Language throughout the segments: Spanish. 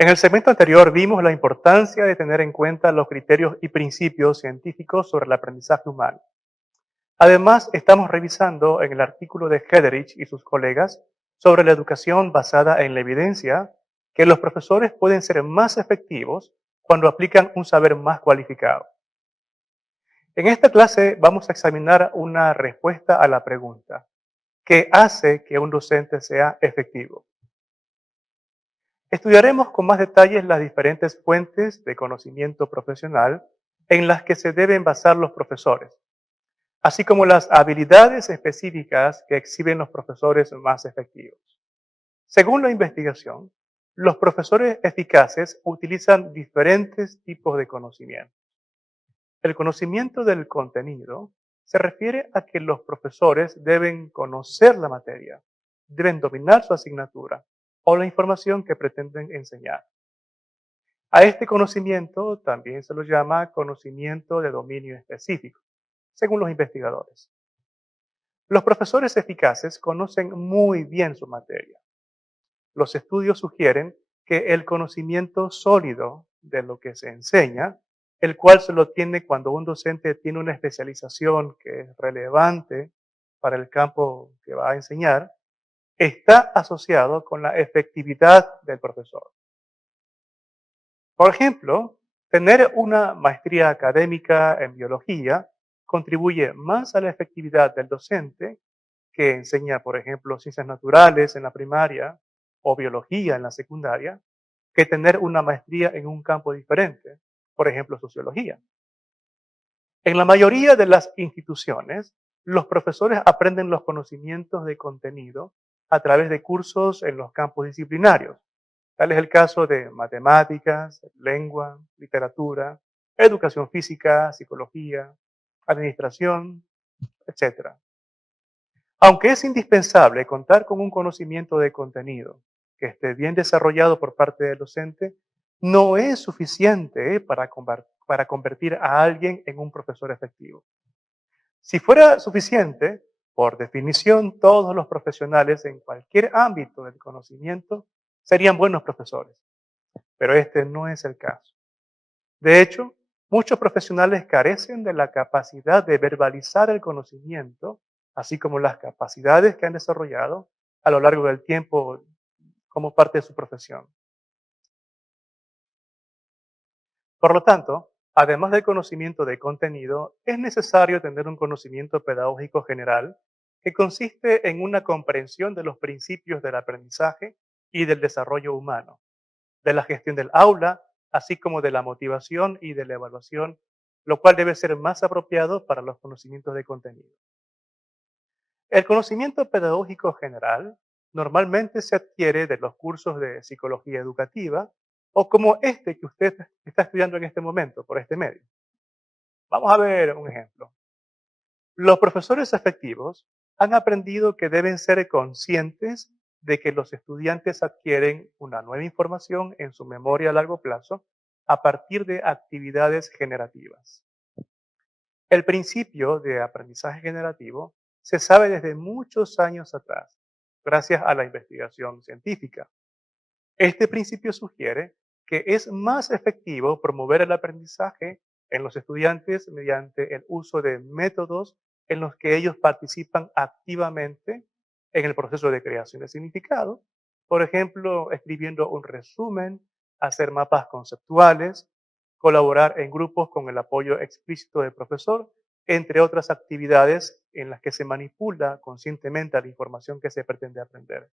En el segmento anterior vimos la importancia de tener en cuenta los criterios y principios científicos sobre el aprendizaje humano. Además, estamos revisando en el artículo de Hederich y sus colegas sobre la educación basada en la evidencia que los profesores pueden ser más efectivos cuando aplican un saber más cualificado. En esta clase vamos a examinar una respuesta a la pregunta: ¿qué hace que un docente sea efectivo? Estudiaremos con más detalles las diferentes fuentes de conocimiento profesional en las que se deben basar los profesores, así como las habilidades específicas que exhiben los profesores más efectivos. Según la investigación, los profesores eficaces utilizan diferentes tipos de conocimiento. El conocimiento del contenido se refiere a que los profesores deben conocer la materia, deben dominar su asignatura o la información que pretenden enseñar. A este conocimiento también se lo llama conocimiento de dominio específico, según los investigadores. Los profesores eficaces conocen muy bien su materia. Los estudios sugieren que el conocimiento sólido de lo que se enseña, el cual se lo tiene cuando un docente tiene una especialización que es relevante para el campo que va a enseñar, está asociado con la efectividad del profesor. Por ejemplo, tener una maestría académica en biología contribuye más a la efectividad del docente que enseña, por ejemplo, ciencias naturales en la primaria o biología en la secundaria, que tener una maestría en un campo diferente, por ejemplo, sociología. En la mayoría de las instituciones, los profesores aprenden los conocimientos de contenido a través de cursos en los campos disciplinarios. Tal es el caso de matemáticas, lengua, literatura, educación física, psicología, administración, etcétera. Aunque es indispensable contar con un conocimiento de contenido que esté bien desarrollado por parte del docente, no es suficiente para convertir a alguien en un profesor efectivo. Si fuera suficiente, por definición, todos los profesionales en cualquier ámbito del conocimiento serían buenos profesores, pero este no es el caso. De hecho, muchos profesionales carecen de la capacidad de verbalizar el conocimiento, así como las capacidades que han desarrollado a lo largo del tiempo como parte de su profesión. Por lo tanto, además del conocimiento de contenido, es necesario tener un conocimiento pedagógico general que consiste en una comprensión de los principios del aprendizaje y del desarrollo humano, de la gestión del aula, así como de la motivación y de la evaluación, lo cual debe ser más apropiado para los conocimientos de contenido. El conocimiento pedagógico general normalmente se adquiere de los cursos de psicología educativa o como este que usted está estudiando en este momento por este medio. Vamos a ver un ejemplo. Los profesores efectivos han aprendido que deben ser conscientes de que los estudiantes adquieren una nueva información en su memoria a largo plazo a partir de actividades generativas. El principio de aprendizaje generativo se sabe desde muchos años atrás, gracias a la investigación científica. Este principio sugiere que es más efectivo promover el aprendizaje en los estudiantes mediante el uso de métodos en los que ellos participan activamente en el proceso de creación de significado, por ejemplo, escribiendo un resumen, hacer mapas conceptuales, colaborar en grupos con el apoyo explícito del profesor, entre otras actividades en las que se manipula conscientemente la información que se pretende aprender.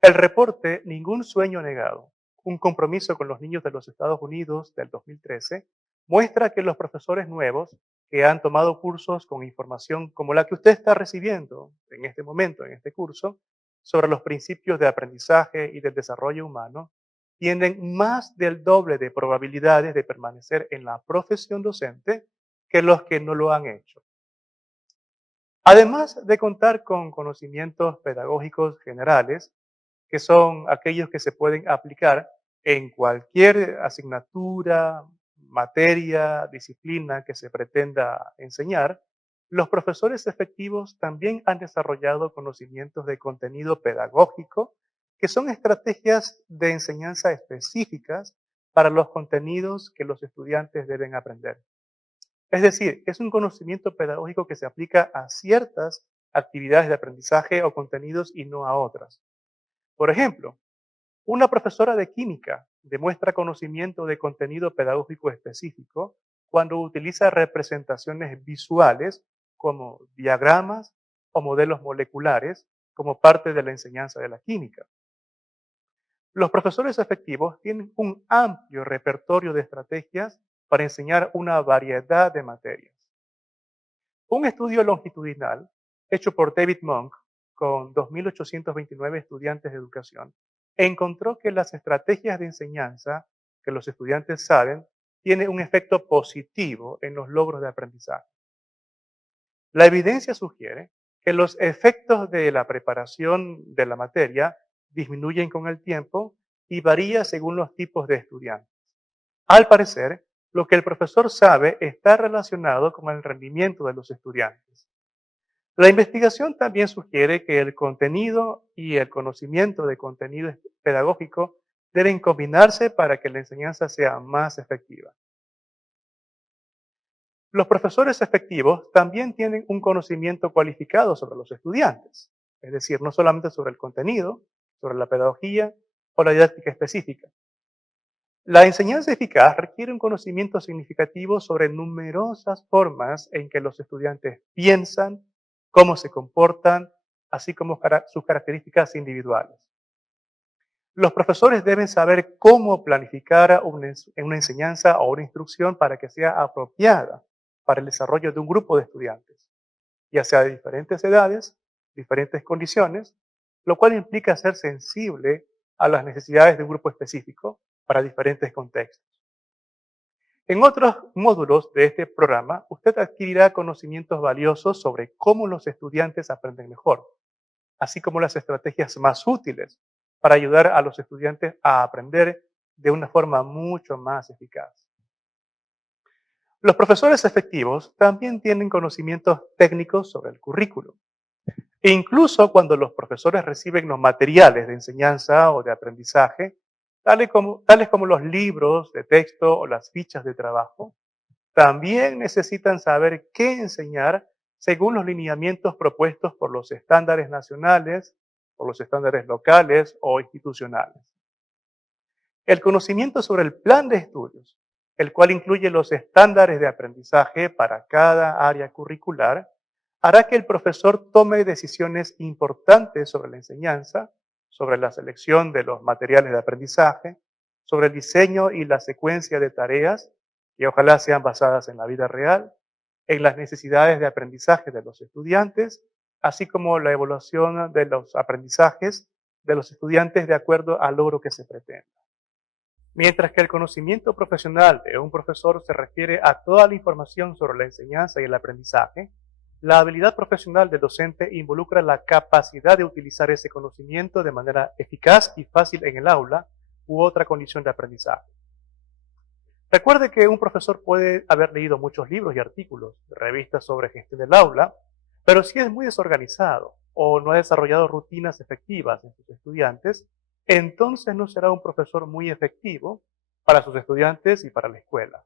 El reporte Ningún sueño negado, un compromiso con los niños de los Estados Unidos del 2013, muestra que los profesores nuevos que han tomado cursos con información como la que usted está recibiendo en este momento, en este curso, sobre los principios de aprendizaje y del desarrollo humano, tienen más del doble de probabilidades de permanecer en la profesión docente que los que no lo han hecho. Además de contar con conocimientos pedagógicos generales, que son aquellos que se pueden aplicar en cualquier asignatura, materia, disciplina que se pretenda enseñar, los profesores efectivos también han desarrollado conocimientos de contenido pedagógico que son estrategias de enseñanza específicas para los contenidos que los estudiantes deben aprender. Es decir, es un conocimiento pedagógico que se aplica a ciertas actividades de aprendizaje o contenidos y no a otras. Por ejemplo, una profesora de química demuestra conocimiento de contenido pedagógico específico cuando utiliza representaciones visuales como diagramas o modelos moleculares como parte de la enseñanza de la química. Los profesores efectivos tienen un amplio repertorio de estrategias para enseñar una variedad de materias. Un estudio longitudinal hecho por David Monk con 2.829 estudiantes de educación encontró que las estrategias de enseñanza que los estudiantes saben tienen un efecto positivo en los logros de aprendizaje. La evidencia sugiere que los efectos de la preparación de la materia disminuyen con el tiempo y varía según los tipos de estudiantes. Al parecer, lo que el profesor sabe está relacionado con el rendimiento de los estudiantes. La investigación también sugiere que el contenido y el conocimiento de contenido pedagógico deben combinarse para que la enseñanza sea más efectiva. Los profesores efectivos también tienen un conocimiento cualificado sobre los estudiantes, es decir, no solamente sobre el contenido, sobre la pedagogía o la didáctica específica. La enseñanza eficaz requiere un conocimiento significativo sobre numerosas formas en que los estudiantes piensan, cómo se comportan, así como sus características individuales. Los profesores deben saber cómo planificar una enseñanza o una instrucción para que sea apropiada para el desarrollo de un grupo de estudiantes, ya sea de diferentes edades, diferentes condiciones, lo cual implica ser sensible a las necesidades de un grupo específico para diferentes contextos. En otros módulos de este programa, usted adquirirá conocimientos valiosos sobre cómo los estudiantes aprenden mejor, así como las estrategias más útiles para ayudar a los estudiantes a aprender de una forma mucho más eficaz. Los profesores efectivos también tienen conocimientos técnicos sobre el currículo. E incluso cuando los profesores reciben los materiales de enseñanza o de aprendizaje, tales como los libros de texto o las fichas de trabajo, también necesitan saber qué enseñar según los lineamientos propuestos por los estándares nacionales, por los estándares locales o institucionales. El conocimiento sobre el plan de estudios, el cual incluye los estándares de aprendizaje para cada área curricular, hará que el profesor tome decisiones importantes sobre la enseñanza, sobre la selección de los materiales de aprendizaje, sobre el diseño y la secuencia de tareas, que ojalá sean basadas en la vida real, en las necesidades de aprendizaje de los estudiantes, así como la evaluación de los aprendizajes de los estudiantes de acuerdo al logro que se pretende. Mientras que el conocimiento profesional de un profesor se refiere a toda la información sobre la enseñanza y el aprendizaje, la habilidad profesional del docente involucra la capacidad de utilizar ese conocimiento de manera eficaz y fácil en el aula u otra condición de aprendizaje. Recuerde que un profesor puede haber leído muchos libros y artículos, revistas sobre gestión del aula, pero si es muy desorganizado o no ha desarrollado rutinas efectivas en sus estudiantes, entonces no será un profesor muy efectivo para sus estudiantes y para la escuela.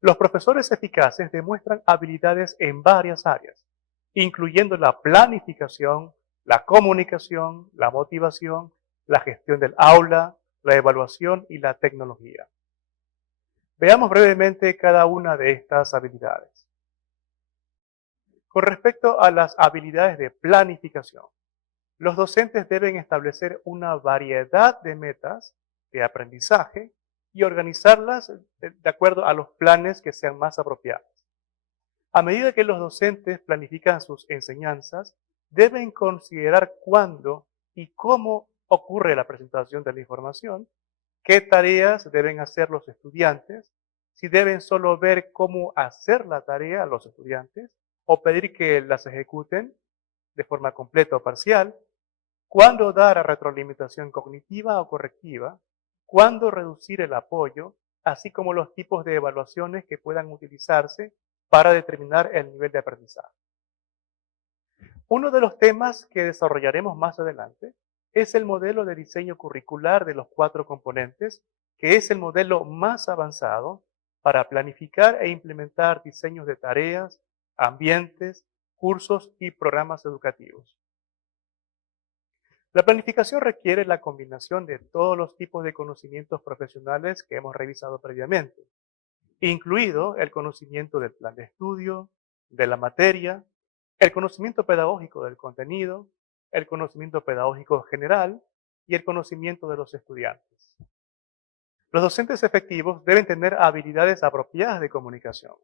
Los profesores eficaces demuestran habilidades en varias áreas, incluyendo la planificación, la comunicación, la motivación, la gestión del aula, la evaluación y la tecnología. Veamos brevemente cada una de estas habilidades. Con respecto a las habilidades de planificación, los docentes deben establecer una variedad de metas de aprendizaje y organizarlas de acuerdo a los planes que sean más apropiados. A medida que los docentes planifican sus enseñanzas, deben considerar cuándo y cómo ocurre la presentación de la información, qué tareas deben hacer los estudiantes, si deben solo ver cómo hacer la tarea a los estudiantes o pedir que las ejecuten de forma completa o parcial, cuándo dar retroalimentación cognitiva o correctiva, cuándo reducir el apoyo, así como los tipos de evaluaciones que puedan utilizarse para determinar el nivel de aprendizaje. Uno de los temas que desarrollaremos más adelante es el modelo de diseño curricular de los 4 componentes, que es el modelo más avanzado para planificar e implementar diseños de tareas, ambientes, cursos y programas educativos. La planificación requiere la combinación de todos los tipos de conocimientos profesionales que hemos revisado previamente, incluido el conocimiento del plan de estudio, de la materia, el conocimiento pedagógico del contenido, el conocimiento pedagógico general y el conocimiento de los estudiantes. Los docentes efectivos deben tener habilidades apropiadas de comunicación.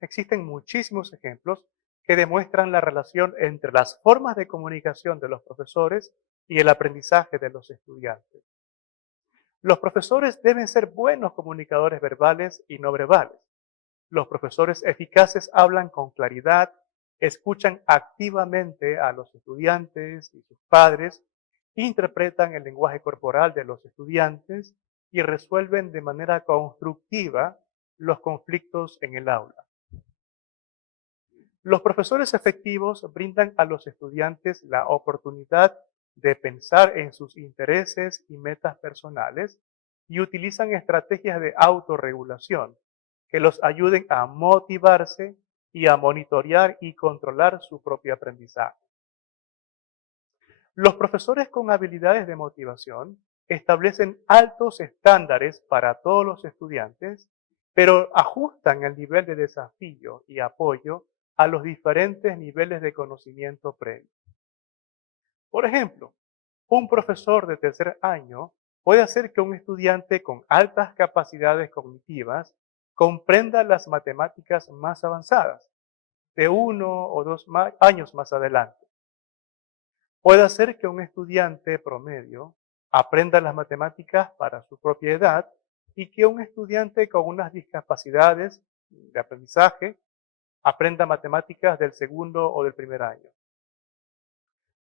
Existen muchísimos ejemplos que demuestran la relación entre las formas de comunicación de los profesores y el aprendizaje de los estudiantes. Los profesores deben ser buenos comunicadores verbales y no verbales. Los profesores eficaces hablan con claridad, escuchan activamente a los estudiantes y sus padres, interpretan el lenguaje corporal de los estudiantes y resuelven de manera constructiva los conflictos en el aula. Los profesores efectivos brindan a los estudiantes la oportunidad de pensar en sus intereses y metas personales y utilizan estrategias de autorregulación que los ayuden a motivarse y a monitorear y controlar su propio aprendizaje. Los profesores con habilidades de motivación establecen altos estándares para todos los estudiantes, pero ajustan el nivel de desafío y apoyo a los diferentes niveles de conocimiento previo. Por ejemplo, un profesor de tercer año puede hacer que un estudiante con altas capacidades cognitivas comprenda las matemáticas más avanzadas, de 1 o 2 años más adelante. Puede hacer que un estudiante promedio aprenda las matemáticas para su propia edad y que un estudiante con unas discapacidades de aprendizaje aprenda matemáticas del segundo o del primer año.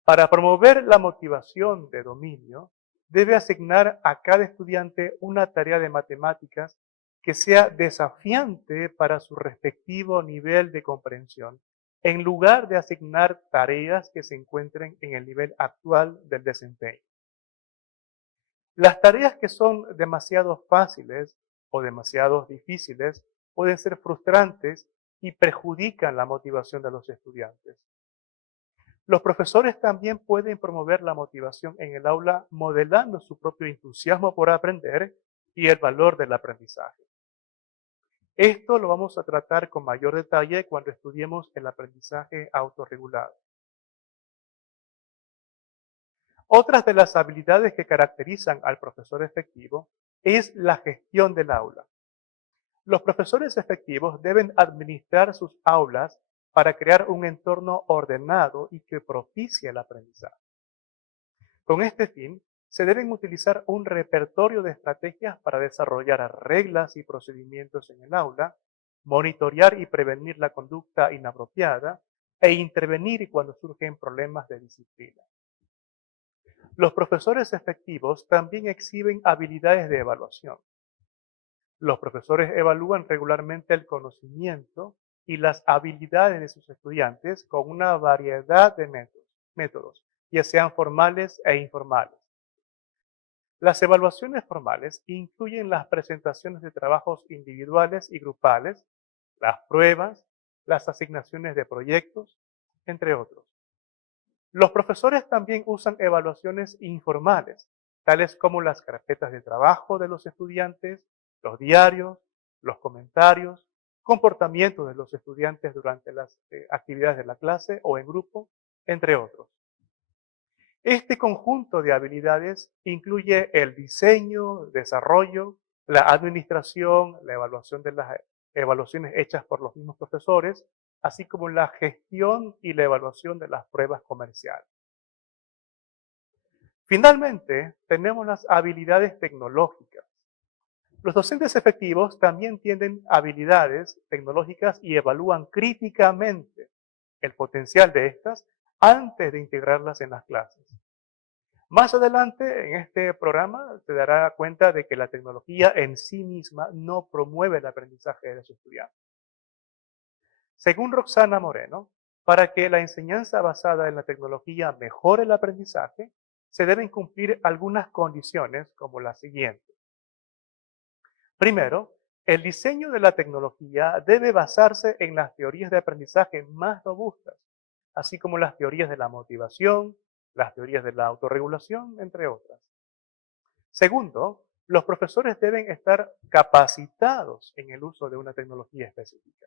Para promover la motivación de dominio, debe asignar a cada estudiante una tarea de matemáticas que sea desafiante para su respectivo nivel de comprensión, en lugar de asignar tareas que se encuentren en el nivel actual del desempeño. Las tareas que son demasiado fáciles o demasiado difíciles pueden ser frustrantes y perjudican la motivación de los estudiantes. Los profesores también pueden promover la motivación en el aula modelando su propio entusiasmo por aprender y el valor del aprendizaje. Esto lo vamos a tratar con mayor detalle cuando estudiemos el aprendizaje autorregulado. Otras de las habilidades que caracterizan al profesor efectivo es la gestión del aula. Los profesores efectivos deben administrar sus aulas para crear un entorno ordenado y que propicie el aprendizaje. Con este fin, se deben utilizar un repertorio de estrategias para desarrollar reglas y procedimientos en el aula, monitorear y prevenir la conducta inapropiada e intervenir cuando surgen problemas de disciplina. Los profesores efectivos también exhiben habilidades de evaluación. Los profesores evalúan regularmente el conocimiento y las habilidades de sus estudiantes con una variedad de métodos, ya sean formales e informales. Las evaluaciones formales incluyen las presentaciones de trabajos individuales y grupales, las pruebas, las asignaciones de proyectos, entre otros. Los profesores también usan evaluaciones informales, tales como las carpetas de trabajo de los estudiantes, los diarios, los comentarios, comportamientos de los estudiantes durante las actividades de la clase o en grupo, entre otros. Este conjunto de habilidades incluye el diseño, desarrollo, la administración, la evaluación de las evaluaciones hechas por los mismos profesores, así como la gestión y la evaluación de las pruebas comerciales. Finalmente, tenemos las habilidades tecnológicas. Los docentes efectivos también tienen habilidades tecnológicas y evalúan críticamente el potencial de estas antes de integrarlas en las clases. Más adelante en este programa se dará cuenta de que la tecnología en sí misma no promueve el aprendizaje de los estudiantes. Según Roxana Moreno, Para que la enseñanza basada en la tecnología mejore el aprendizaje, se deben cumplir algunas condiciones como las siguientes. Primero, el diseño de la tecnología debe basarse en las teorías de aprendizaje más robustas, así como las teorías de la motivación, las teorías de la autorregulación, entre otras. Segundo, los profesores deben estar capacitados en el uso de una tecnología específica.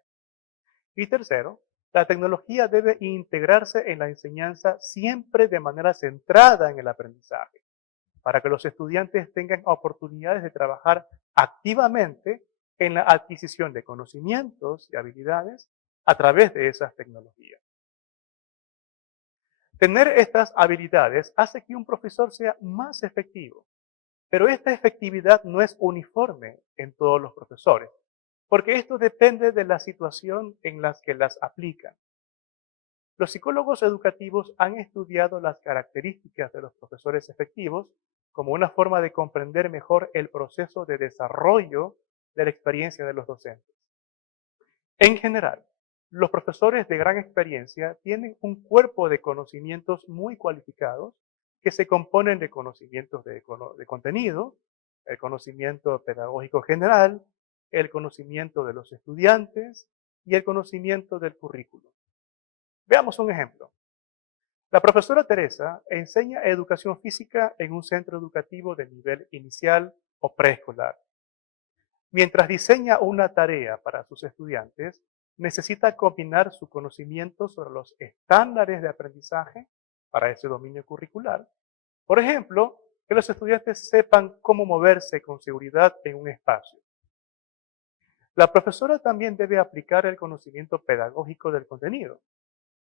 Y tercero, la tecnología debe integrarse en la enseñanza siempre de manera centrada en el aprendizaje, para que los estudiantes tengan oportunidades de trabajar activamente en la adquisición de conocimientos y habilidades a través de esas tecnologías. Tener estas habilidades hace que un profesor sea más efectivo, pero esta efectividad no es uniforme en todos los profesores, porque esto depende de la situación en la que las aplican. Los psicólogos educativos han estudiado las características de los profesores efectivos como una forma de comprender mejor el proceso de desarrollo de la experiencia de los docentes. En general, los profesores de gran experiencia tienen un cuerpo de conocimientos muy cualificados que se componen de conocimientos de contenido, el conocimiento pedagógico general, el conocimiento de los estudiantes y el conocimiento del currículo. Veamos un ejemplo. La profesora Teresa enseña educación física en un centro educativo de nivel inicial o preescolar. Mientras diseña una tarea para sus estudiantes, necesita combinar su conocimiento sobre los estándares de aprendizaje para ese dominio curricular. Por ejemplo, que los estudiantes sepan cómo moverse con seguridad en un espacio. La profesora también debe aplicar el conocimiento pedagógico del contenido.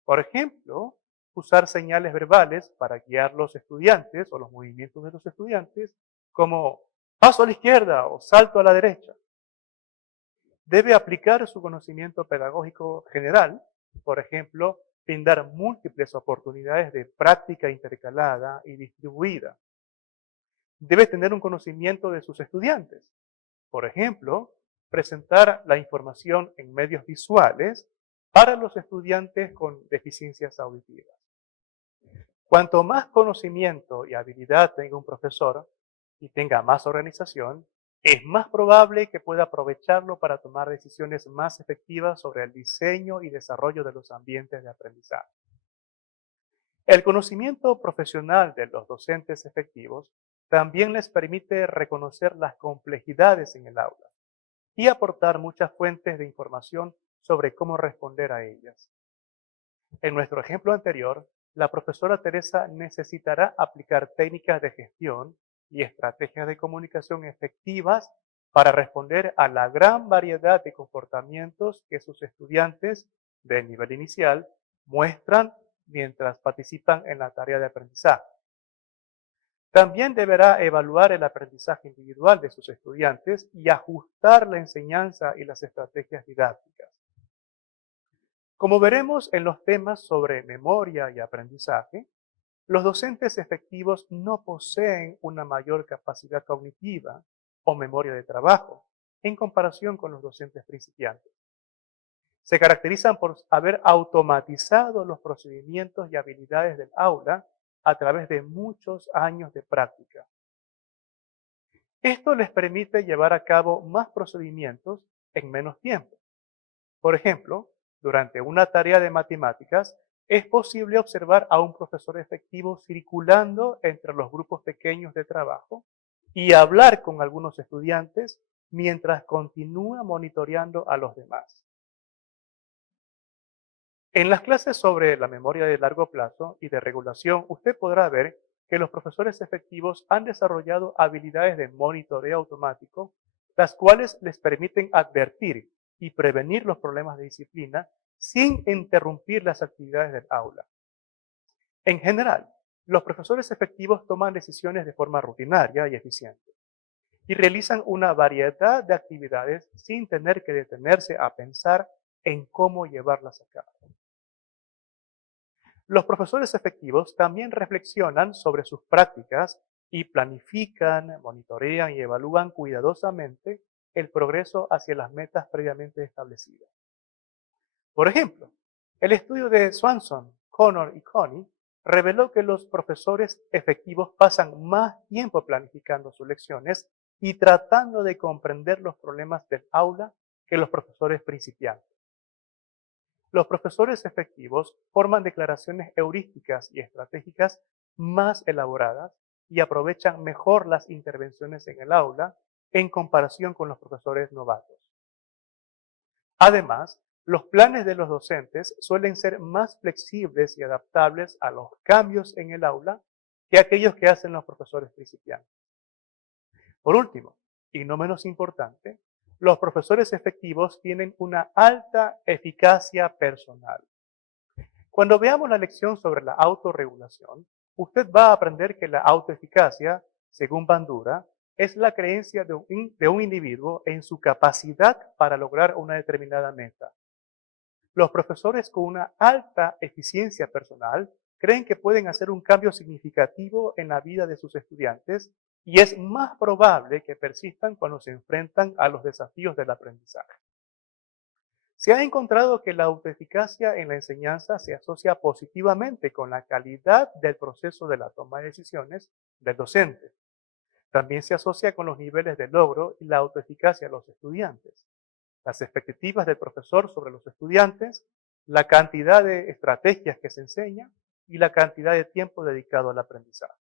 Por ejemplo, usar señales verbales para guiar los estudiantes o los movimientos de los estudiantes, como paso a la izquierda o salto a la derecha. Debe aplicar su conocimiento pedagógico general, por ejemplo, brindar múltiples oportunidades de práctica intercalada y distribuida. Debe tener un conocimiento de sus estudiantes, por ejemplo, presentar la información en medios visuales para los estudiantes con deficiencias auditivas. Cuanto más conocimiento y habilidad tenga un profesor y tenga más organización, es más probable que pueda aprovecharlo para tomar decisiones más efectivas sobre el diseño y desarrollo de los ambientes de aprendizaje. El conocimiento profesional de los docentes efectivos también les permite reconocer las complejidades en el aula y aportar muchas fuentes de información sobre cómo responder a ellas. En nuestro ejemplo anterior, la profesora Teresa necesitará aplicar técnicas de gestión y estrategias de comunicación efectivas para responder a la gran variedad de comportamientos que sus estudiantes del nivel inicial muestran mientras participan en la tarea de aprendizaje. También deberá evaluar el aprendizaje individual de sus estudiantes y ajustar la enseñanza y las estrategias didácticas. Como veremos en los temas sobre memoria y aprendizaje, los docentes efectivos no poseen una mayor capacidad cognitiva o memoria de trabajo en comparación con los docentes principiantes. Se caracterizan por haber automatizado los procedimientos y habilidades del aula a través de muchos años de práctica. Esto les permite llevar a cabo más procedimientos en menos tiempo. Por ejemplo, durante una tarea de matemáticas, es posible observar a un profesor efectivo circulando entre los grupos pequeños de trabajo y hablar con algunos estudiantes mientras continúa monitoreando a los demás. En las clases sobre la memoria de largo plazo y de regulación, usted podrá ver que los profesores efectivos han desarrollado habilidades de monitoreo automático, las cuales les permiten advertir y prevenir los problemas de disciplina sin interrumpir las actividades del aula. En general, los profesores efectivos toman decisiones de forma rutinaria y eficiente y realizan una variedad de actividades sin tener que detenerse a pensar en cómo llevarlas a cabo. Los profesores efectivos también reflexionan sobre sus prácticas y planifican, monitorean y evalúan cuidadosamente el progreso hacia las metas previamente establecidas. Por ejemplo, El estudio de Swanson, Connor y Coney reveló que los profesores efectivos pasan más tiempo planificando sus lecciones y tratando de comprender los problemas del aula que los profesores principiantes. Los profesores efectivos forman declaraciones heurísticas y estratégicas más elaboradas y aprovechan mejor las intervenciones en el aula en comparación con los profesores novatos. Además, los planes de los docentes suelen ser más flexibles y adaptables a los cambios en el aula que aquellos que hacen los profesores principiantes. Por último, y no menos importante, los profesores efectivos tienen una alta eficacia personal. Cuando veamos la lección sobre la autorregulación, usted va a aprender que la autoeficacia, según Bandura, es la creencia de un individuo en su capacidad para lograr una determinada meta. Los profesores con una alta eficiencia personal creen que pueden hacer un cambio significativo en la vida de sus estudiantes y es más probable que persistan cuando se enfrentan a los desafíos del aprendizaje. Se ha encontrado que la autoeficacia en la enseñanza se asocia positivamente con la calidad del proceso de la toma de decisiones del docente. También se asocia con los niveles de logro y la autoeficacia de los estudiantes, las expectativas del profesor sobre los estudiantes, la cantidad de estrategias que se enseñan y la cantidad de tiempo dedicado al aprendizaje.